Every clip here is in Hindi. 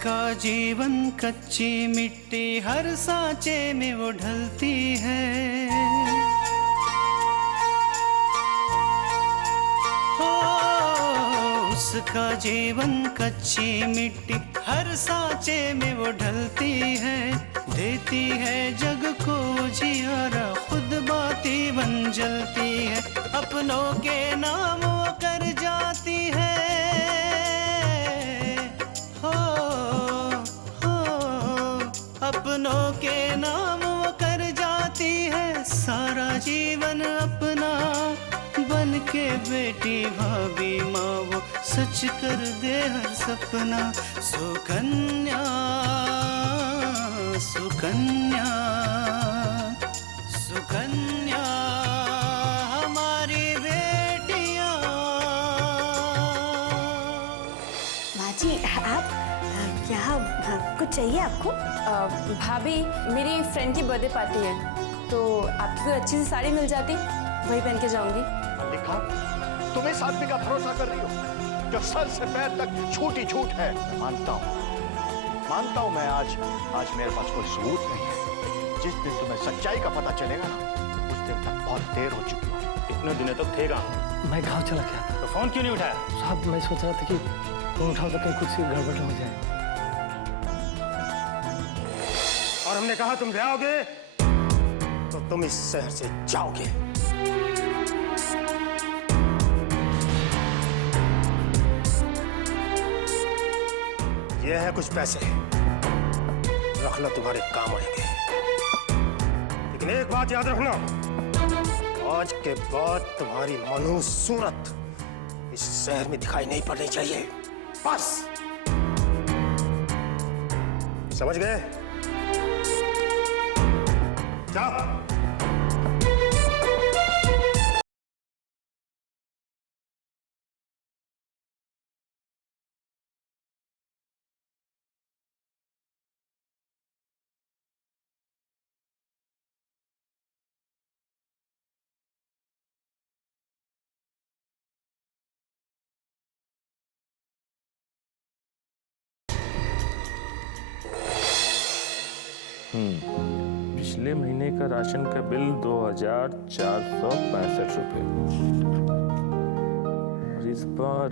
उसका जीवन कच्ची मिट्टी हर सांचे में वो ढलती है। हो उसका जीवन कच्ची मिट्टी हर सांचे में वो ढलती है। देती है जग को जियारा खुद बाती बन जलती है। अपनों के नाम वो कर जाती है। अपनों के नाम वो कर जाती है। सारा जीवन अपना बन के बेटी भाभी माँ वो सच कर दे हर सपना। सुकन्या सुकन्या सुकन्या हमारी बेटियाँ। माँ जी आप क्या कुछ चाहिए आपको? भाभी मेरी फ्रेंड की बर्थडे पार्टी है तो आपकी कोई अच्छी सी साड़ी मिल जाती वही पहन के जाऊंगी। देखा तुम इस आदमी का भरोसा कर रही हो जो सर से पैर तक झूठ ही झूठ है। मानता हूँ मैं आज मेरे पास कोई सबूत नहीं है। जिस दिन तुम्हें सच्चाई का पता चलेगा ना उस दिन तक बहुत देर हो चुकी होगी। इतने दिनों तक थे कहाँ? मैं गाँव चला गया था। तो फोन क्यों नहीं उठाया? साहब मैं सोच रहा था कि फोन उठाऊं तो कहीं कुछ गड़बड़ हो जाए। और हमने कहा तुम जाओगे तो तुम इस शहर से जाओगे। ये है कुछ पैसे, रख लो तुम्हारे काम आएंगे। लेकिन एक बात याद रखना, आज के बाद तुम्हारी मनु सूरत इस शहर में दिखाई नहीं पड़नी चाहिए। बस समझ गए? जाओ। पिछले महीने का राशन का बिल 2465 रुपए। और इस बार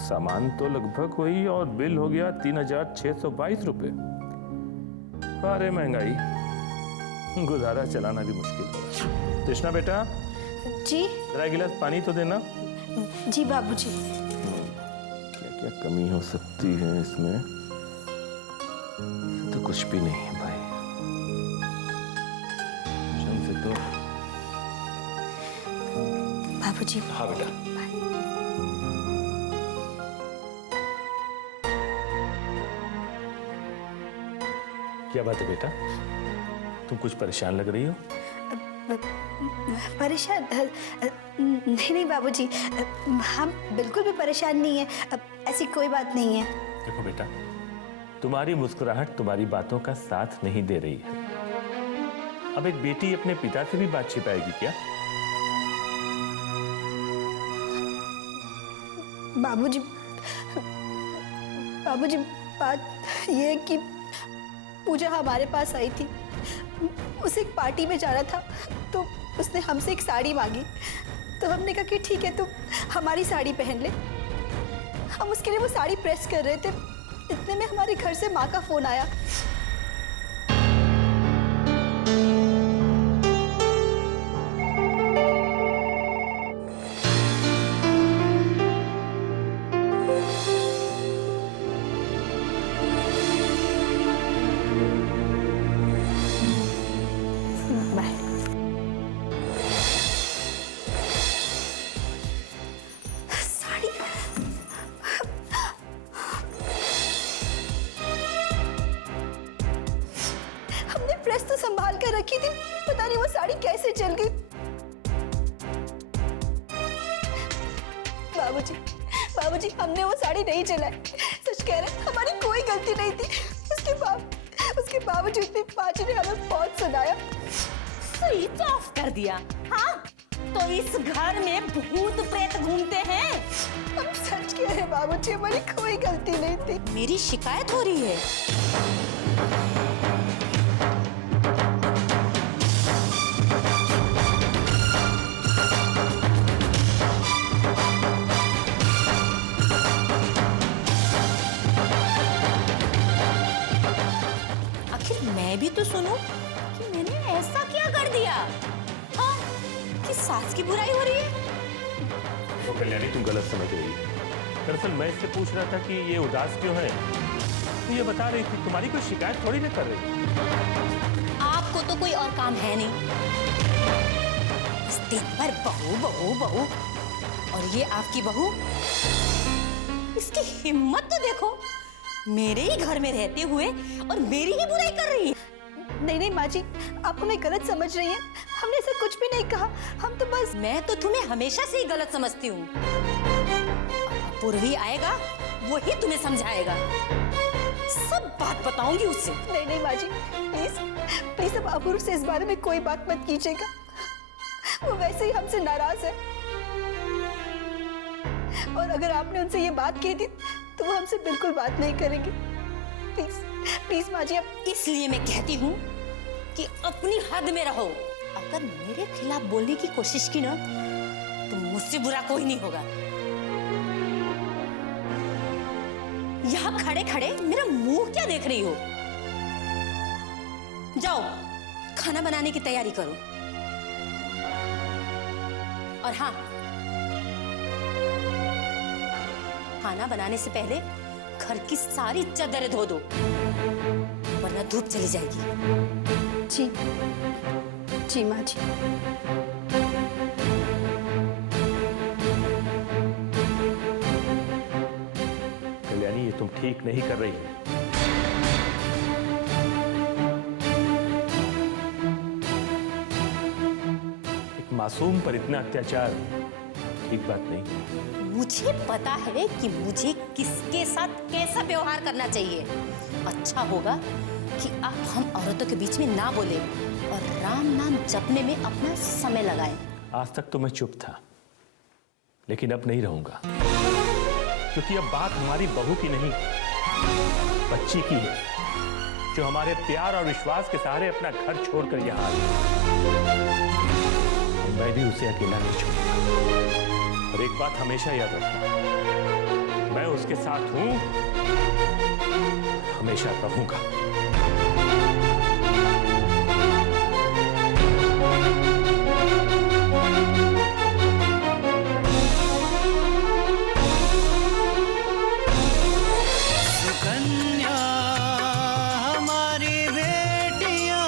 सामान तो लगभग वही और बिल हो गया 3622 रुपए। अरे महंगाई, गुजारा चलाना भी मुश्किल है। कृष्णा बेटा जी जरा गिलास पानी तो देना। जी बाबूजी। क्या क्या कमी हो सकती है इसमें? तो कुछ भी नहीं है भाई। से तो बाबूजी। हाँ बेटा। क्या बात है बेटा, तुम कुछ परेशान लग रही हो? परेशान? नहीं बाबूजी, हम बिल्कुल भी परेशान नहीं है। ऐसी कोई बात नहीं है। देखो बेटा, तुम्हारी मुस्कुराहट तुम्हारी बातों का साथ नहीं दे रही है। अब एक बेटी अपने पिता से भी बात छिपाएगी क्या? बाबूजी बात ये है कि पूजा हमारे पास आई थी। उसे एक पार्टी में जाना था तो उसने हमसे एक साड़ी मांगी तो हमने कहा कि ठीक है तो हमारी साड़ी पहन ले। हम उसके लिए वो साड़ी प्रेस कर रहे थे, इतने में हमारे घर से माँ का फोन आया। प्रेस तो संभाल कर रखी थी, पता नहीं वो साड़ी कैसे जल गई। बाबूजी हमने वो साड़ी नहीं जलाई, सच कह रहे, हमारी कोई गलती नहीं थी। उसके बावजूद भी पाजी ने हमें बहुत सुनाया। स्विच ऑफ कर दिया? हाँ, तो इस घर में भूत प्रेत घूमते हैं। हम सच किया है बाबूजी, हमारी कोई गलती नहीं थी। मेरी शिकायत हो रही है। आखिर मैं भी तो सुनूं कि मैंने ऐसा क्या कर दिया, हाँ, कि सास की बुराई हो रही है। तो कल्याणी तुम गलत समझ रही है। दरअसल मैं इससे पूछ रहा था कि ये उदास क्यों है। तो ये बता रही थी तुम्हारी कोई शिकायत थोड़ी ना कर रही। आपको तो कोई और काम है नहीं, बस दिन भर बहू बहू बहू। और ये आपकी बहू, इसकी हिम्मत तो देखो, मेरे ही घर में रहते हुए और मेरी ही बुराई कर रही है। नहीं नहीं माँ जी, आप हमें गलत समझ रही हैं। हमने ऐसा कुछ भी नहीं कहा, हम तो बस। मैं तो तुम्हें हमेशा से ही गलत समझती हूँ। पूर्वी आएगा, वही तुम्हें समझाएगा। सब बात बताऊंगी उससे। नहीं नहीं माँ जी, प्लीज प्लीज अब अपूर्व से इस बारे में कोई बात मत कीजिएगा। वो वैसे ही हमसे नाराज है, और अगर आपने उनसे ये बात कह दी तो वो हमसे बिल्कुल बात नहीं करेंगे। प्लीज प्लीज माँ जी, अब इसलिए मैं कहती हूँ कि अपनी हद में रहो। अगर मेरे खिलाफ बोलने की कोशिश की ना, तो मुझसे बुरा कोई नहीं होगा। यहाँ खड़े खड़े मेरा मुंह क्या देख रही हो? जाओ खाना बनाने की तैयारी करो। और हाँ, खाना बनाने से पहले घर की सारी चादरें धो दो, वरना धूप चली जाएगी। जी जी माँ जी। कल्याणी ये तुम ठीक नहीं कर रही हो। एक मासूम पर इतना अत्याचार ठीक बात नहीं। मुझे पता है कि मुझे किसके साथ कैसा व्यवहार करना चाहिए। अच्छा होगा कि आप हम औरतों के बीच में ना बोले और राम नाम जपने में अपना समय लगाएं। आज तक तो मैं चुप था, लेकिन अब नहीं रहूंगा, क्योंकि अब बात हमारी बहू की नहीं, बच्ची की है, जो हमारे प्यार और विश्वास के सहारे अपना घर छोड़कर यहाँ आई। मैं भी उसे अकेला नहीं छोड़ूंगा। और एक बात हमेशा याद रखना, मैं उसके साथ हूं, हमेशा रहूंगा। सुकन्या हमारी बेटियां।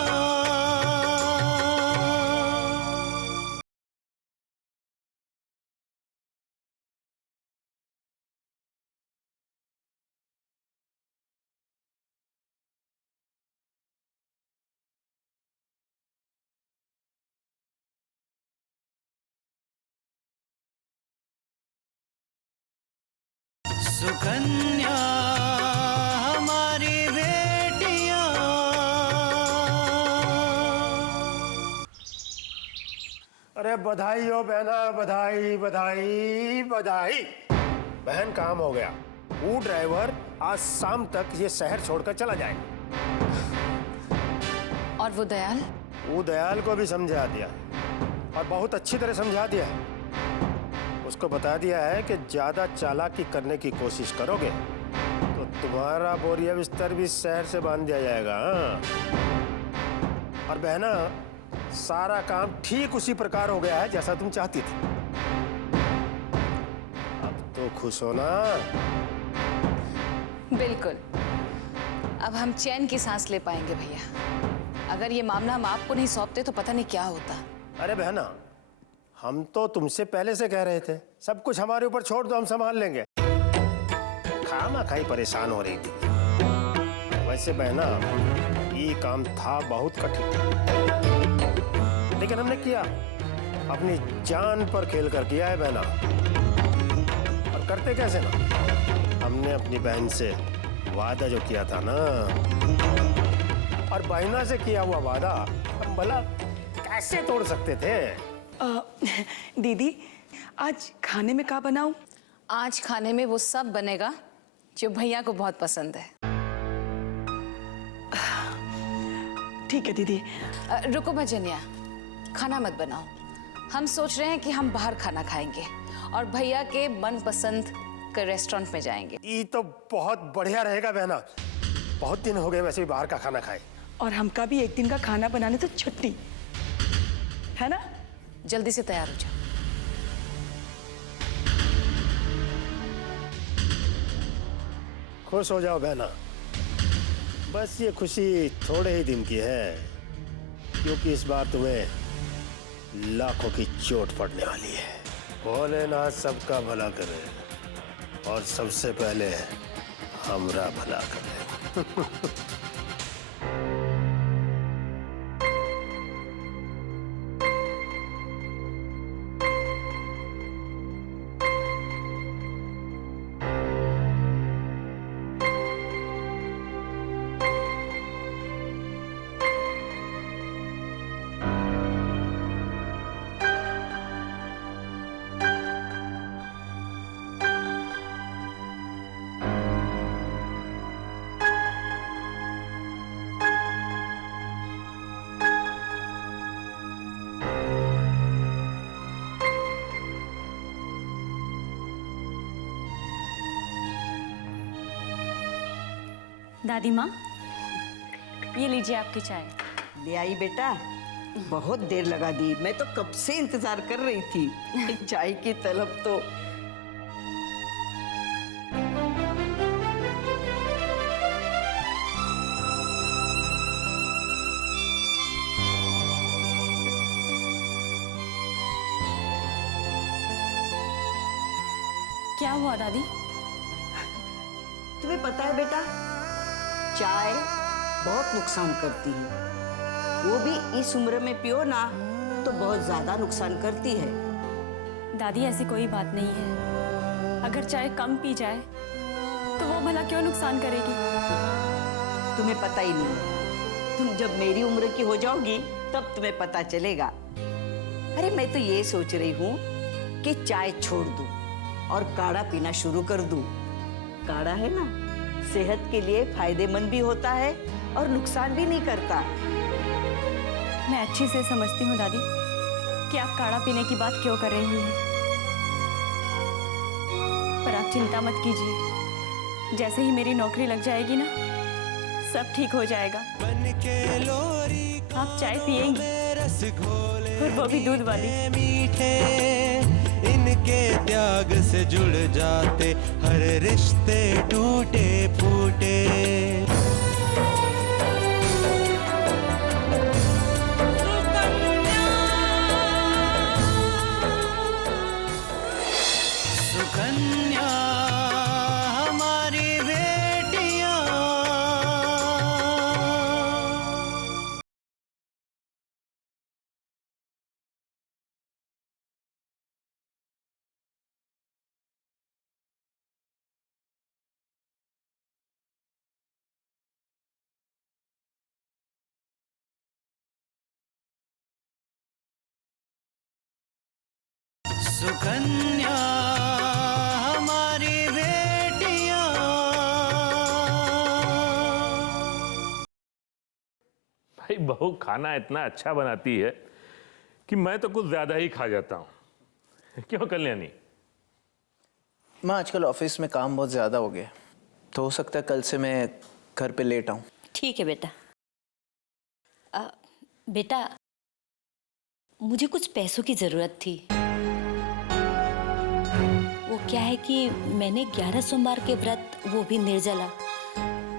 सुकन्या हमारी बेटियां। अरे बधाई हो बहना, बधाई बधाई बधाई। बहन काम हो गया। वो ड्राइवर आज शाम तक ये शहर छोड़कर चला जाएगा। और वो दयाल? वो दयाल को भी समझा दिया, और बहुत अच्छी तरह समझा दिया है। उसको बता दिया है कि ज्यादा चालाकी करने की कोशिश करोगे तो तुम्हारा बोरिया बिस्तर भी शहर से बांध दिया जाएगा। हाँ? और बहना, सारा काम ठीक उसी प्रकार हो गया है जैसा तुम चाहती थी। अब तो खुश हो ना? बिल्कुल। अब हम चैन की सांस ले पाएंगे भैया। अगर ये मामला हम आपको नहीं सौंपते तो पता नहीं क्या होता। अरे बहना, हम तो तुमसे पहले से कह रहे थे सब कुछ हमारे ऊपर छोड़ दो, हम संभाल लेंगे। खामा-खाई परेशान हो रही थी। वैसे बहना, ये काम था बहुत कठिन, लेकिन हमने किया। अपनी जान पर खेल कर किया है बहना। और करते कैसे ना, हमने अपनी बहन से वादा जो किया था ना, और बहना से किया हुआ वादा हम भला कैसे तोड़ सकते थे? दीदी, आज खाने में क्या बनाऊं? आज खाने में वो सब बनेगा जो भैया को बहुत पसंद है। ठीक है दीदी। रुको भजनिया, खाना मत बनाओ। हम सोच रहे हैं कि हम बाहर खाना खाएंगे और भैया के मनपसंद के रेस्टोरेंट में जाएंगे। ये तो बहुत बढ़िया रहेगा बहना। बहुत दिन हो गए वैसे भी बाहर का खाना खाए। और हमका भी एक दिन का खाना बनाने तो छुट्टी है ना। जल्दी से तैयार हो जाओ। खुश हो जाओ बहना, बस ये खुशी थोड़े ही दिन की है, क्योंकि इस बार तुम्हें लाखों की चोट पड़ने वाली है। भोलेनाथ सबका भला करे और सबसे पहले हमरा भला करे। दादी माँ, ये लीजिए आपकी चाय। ले आई बेटा, बहुत देर लगा दी। मैं तो कब से इंतजार कर रही थी। चाय की तलब तो। क्या हुआ दादी? तुम्हें पता है बेटा, चाय बहुत नुकसान करती है। वो भी इस उम्र में पियो ना तो बहुत ज्यादा नुकसान करती है। दादी ऐसी कोई बात नहीं है। अगर चाय कम पी जाए तो वो भला क्यों नुकसान करेगी? तुम्हें पता ही नहीं। तुम जब मेरी उम्र की हो जाओगी तब तुम्हें पता चलेगा। अरे मैं तो ये सोच रही हूँ कि चाय छोड़ दूँ और काढ़ा पीना शुरू कर दूँ। काढ़ा है ना, सेहत के लिए फायदेमंद भी होता है और नुकसान भी नहीं करता। मैं अच्छे से समझती हूँ दादी कि आप काढ़ा पीने की बात क्यों कर रही हैं, पर आप चिंता मत कीजिए। जैसे ही मेरी नौकरी लग जाएगी ना, सब ठीक हो जाएगा। आप चाय पिएंगी, और वो भी दूध वाली। मीठे इनके त्याग से जुड़ जाते हर रिश्ते टूटे फूटे। सुकन्या हमारी बेटियां। सुकन्या हमारी बेटियां। भाई बहू खाना इतना अच्छा बनाती है कि मैं तो कुछ ज्यादा ही खा जाता हूँ। क्यों कल्याणी? माँ आजकल ऑफिस में काम बहुत ज़्यादा हो गया, तो हो सकता है कल से मैं घर पे लेट आऊँ। ठीक है बेटा। बेटा, मुझे कुछ पैसों की जरूरत थी। वो क्या है कि मैंने 11 सोमवार के व्रत, वो भी निर्जला,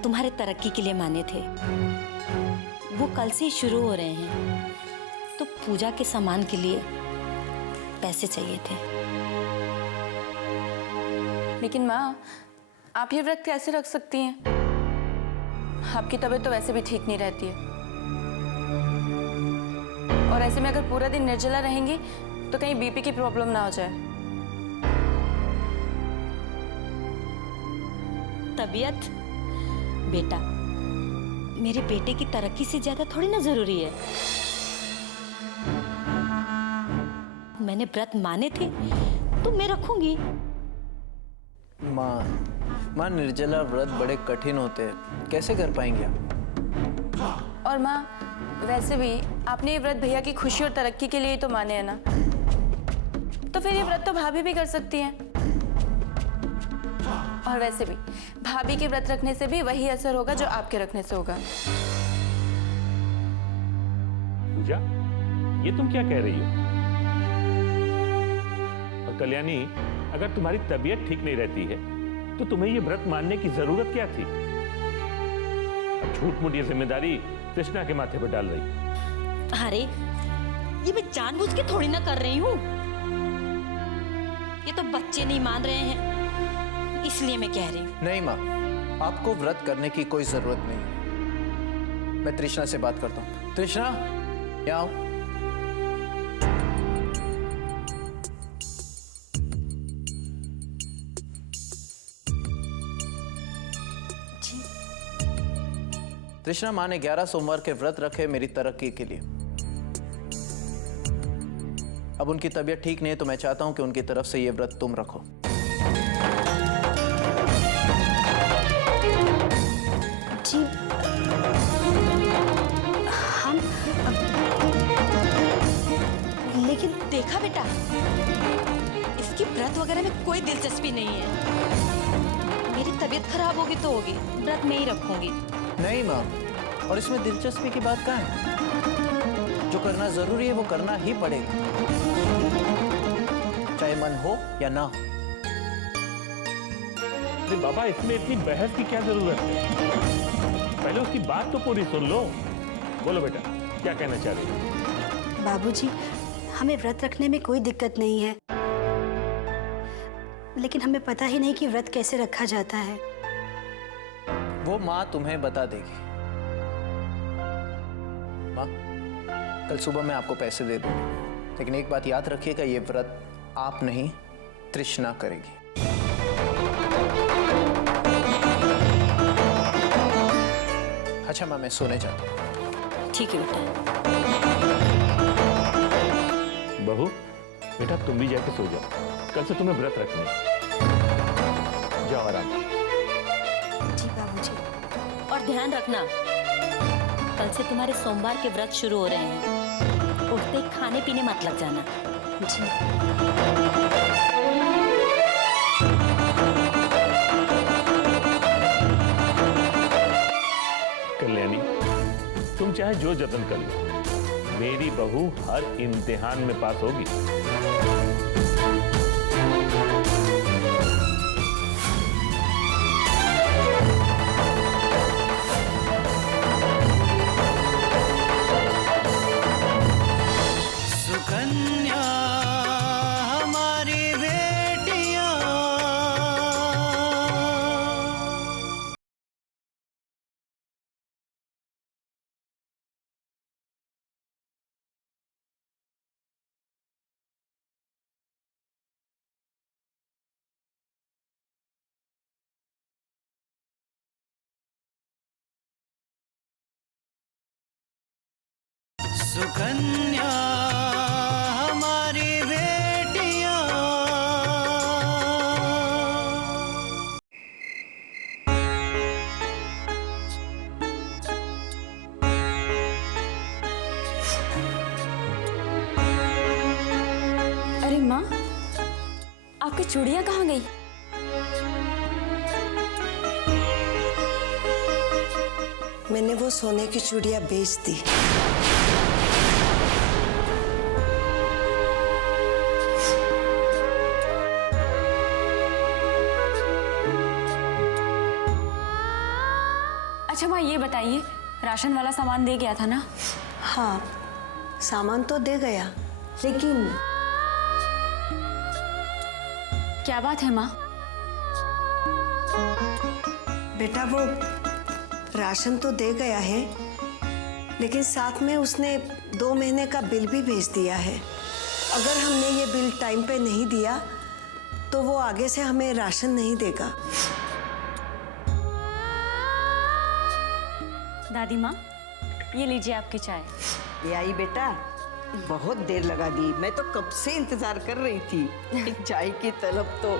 तुम्हारे तरक्की के लिए माने थे। वो कल से ही शुरू हो रहे हैं, तो पूजा के सामान के लिए पैसे चाहिए थे। लेकिन माँ, आप ये व्रत कैसे रख सकती हैं? आपकी तबीयत तो वैसे भी ठीक नहीं रहती है, और ऐसे में अगर पूरा दिन निर्जला रहेंगी तो कहीं बीपी की प्रॉब्लम ना हो जाए। तबीयत? बेटा, मेरे बेटे की तरक्की से ज्यादा थोड़ी ना जरूरी है। मैंने व्रत माने थे तो मैं रखूंगी। माँ निर्जला व्रत बड़े कठिन होते हैं, कैसे कर पाएंगे आप? और माँ, वैसे भी आपने ये व्रत भैया की खुशी और तरक्की के लिए ही तो माने हैं ना, तो फिर ये व्रत तो भाभी भी कर सकती हैं। और वैसे भी भाभी के व्रत रखने से भी वही असर होगा जो आपके रखने से होगा। पूजा, ये तुम क्या कह रही हो? और कल्याणी, अगर तुम्हारी तबीयत ठीक नहीं रहती है तो तुम्हें ये व्रत मानने की जरूरत क्या थी? अब झूठ-मूठ ये जिम्मेदारी कृष्णा के माथे पर डाल रही। अरे ये मैं जानबूझ के थोड़ी ना कर रही हूँ, ये तो बच्चे नहीं मान रहे हैं इसलिए मैं कह रही हूँ। नहीं माँ, आपको व्रत करने की कोई जरूरत नहीं। मैं तृष्णा से बात करता हूँ। तृष्णा, यहाँ आओ। तृष्णा, माँ ने 11 सोमवार के व्रत रखे मेरी तरक्की के लिए। अब उनकी तबीयत ठीक नहीं है तो मैं चाहता हूं कि उनकी तरफ से ये व्रत तुम रखो। जी हम लेकिन देखा बेटा, इसकी व्रत वगैरह में कोई दिलचस्पी नहीं है। मेरी तबीयत खराब होगी तो होगी, व्रत मैं ही रखूंगी। नहीं माँ, और इसमें दिलचस्पी की बात कहाँ है? जो करना जरूरी है वो करना ही पड़ेगा, चाहे मन हो या ना हो। अरे बाबा, इसमें इतनी बहस की क्या जरूरत है? पहले उसकी बात तो पूरी सुन लो। बोलो बेटा, क्या कहना चाह रही हो? बाबूजी, हमें व्रत रखने में कोई दिक्कत नहीं है, लेकिन हमें पता ही नहीं कि व्रत कैसे रखा जाता है। वो माँ तुम्हें बता देगी। माँ, कल सुबह मैं आपको पैसे दे दूंगी, लेकिन एक बात याद रखिएगा, ये व्रत आप नहीं तृष्णा करेगी। अच्छा माँ, मैं सोने जाता हूँ। ठीक है बेटा। बहू, बेटा तुम भी जाके सो जाओ, कल से तुम्हें व्रत रखना है। जाओ आराम। जी बाबूजी। और ध्यान रखना, कल से तुम्हारे सोमवार के व्रत शुरू हो रहे हैं, उठते ही खाने पीने मत लग जाना। जी। कल्याणी, तुम चाहे जो जतन कर लो, मेरी बहू हर इम्तिहान में पास होगी। सुकन्या हमारी बेटियां, सुकन्या हमारी बेटियां। अरे माँ, आपकी चूड़ियाँ कहाँ गई? मैंने वो सोने की चूड़ियां बेच दी। अच्छा माँ, ये बताइए, राशन वाला सामान दे गया था ना? हाँ, सामान तो दे गया, लेकिन क्या बात है माँ? बेटा वो राशन तो दे गया है, लेकिन साथ में उसने 2 महीने का बिल भी भेज दिया है। अगर हमने ये बिल टाइम पे नहीं दिया तो वो आगे से हमें राशन नहीं देगा। दादी माँ, ये लीजिए आपकी चाय। ये आई बेटा, बहुत देर लगा दी, मैं तो कब से इंतजार कर रही थी। चाय की तलब तो।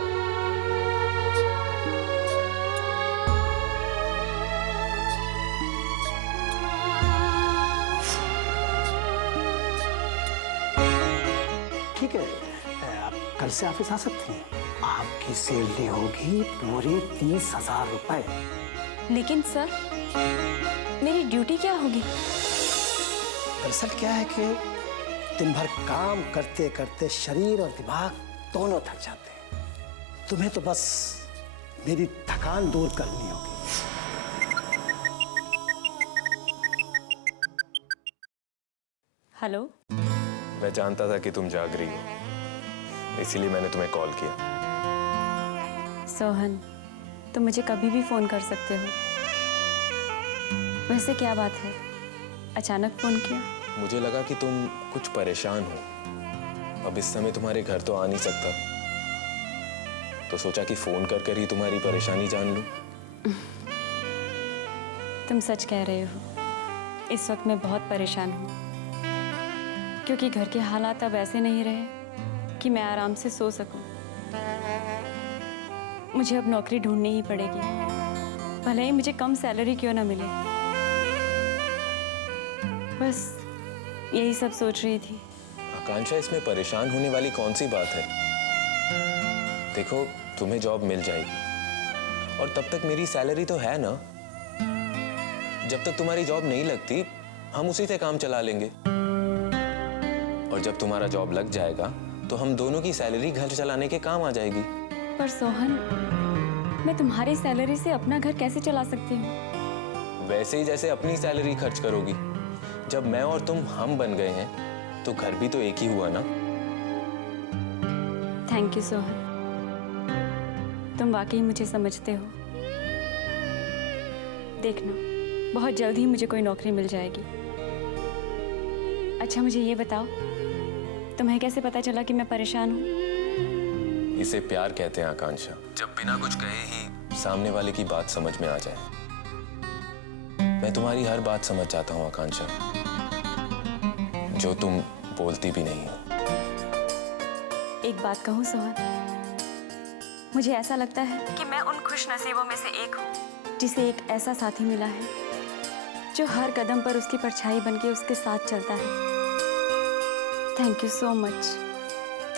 कल से ऑफिस आ सकती हैं। आपकी सैलरी होगी पूरे 30,000 रुपए। लेकिन सर, मेरी ड्यूटी क्या होगी? दरअसल क्या है कि दिन भर काम करते करते शरीर और दिमाग दोनों थक जाते हैं। तुम्हें तो बस मेरी थकान दूर करनी होगी। हेलो। मैं जानता था कि तुम जाग रही हो, इसीलिए मैंने तुम्हें कॉल किया। सोहन, तुम मुझे कभी भी फोन कर सकते हो। वैसे क्या बात है, अचानक फोन किया? मुझे लगा कि तुम कुछ परेशान हो। अब इस समय तुम्हारे घर तो आ नहीं सकता, तो सोचा कि फोन कर कर ही तुम्हारी परेशानी जान लूं। तुम सच कह रहे हो। इस वक्त मैं बहुत परेशान हूँ, क्योंकि घर के हालात अब ऐसे नहीं रहे कि मैं आराम से सो सकूं। मुझे अब नौकरी ढूंढनी ही पड़ेगी, भले ही मुझे कम सैलरी क्यों ना मिले। बस यही सब सोच रही थी। आकांक्षा, इसमें परेशान होने वाली कौन सी बात है? देखो, तुम्हें जॉब मिल जाएगी और तब तक मेरी सैलरी तो है ना। जब तक तुम्हारी जॉब नहीं लगती, हम उसी से काम चला लेंगे। और जब तुम्हारा जॉब लग जाएगा तो हम दोनों की सैलरी घर चलाने के काम आ जाएगी। पर सोहन, मैं तुम्हारी सैलरी से अपना घर कैसे चला सकती हूँ? वैसे ही जैसे अपनी सैलरी खर्च करोगी। जब मैं और तुम हम बन गए हैं तो घर भी तो एक ही हुआ ना। थैंक यू सोहन, तुम वाकई मुझे समझते हो। देखना, बहुत जल्द ही मुझे कोई नौकरी मिल जाएगी। अच्छा, मुझे ये बताओ, तुम्हें कैसे पता चला कि मैं परेशान हूँ? इसे प्यार कहते हैं आकांक्षा, जब बिना कुछ कहे ही सामने वाले की बात समझ में आ जाए। मैं तुम्हारी हर बात समझ जाता हूँ आकांक्षा, जो तुम बोलती भी नहीं हो। एक बात कहूँ सोहन, मुझे ऐसा लगता है कि मैं उन खुश नसीबों में से एक हूँ जिसे एक ऐसा साथी मिला है जो हर कदम पर उसकी परछाई बनके उसके साथ चलता है। Thank you so much.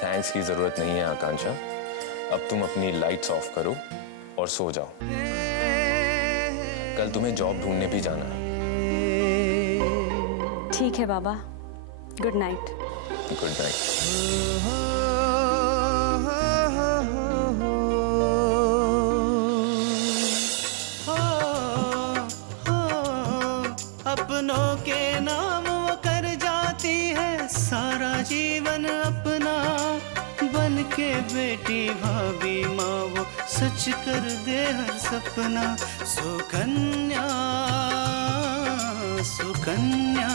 Thanks की जरूरत नहीं है आकांक्षा। अब तुम अपनी लाइट्स ऑफ करो और सो जाओ। कल तुम्हें जॉब ढूंढने भी जाना है। ठीक है बाबा, गुड नाइट। Good night. अपनों के नाम वो कर जाती है सारा जीवन अपना, बन के बेटी भाभी माँ वो सच कर दे हर सपना। सुकन्या सुकन्या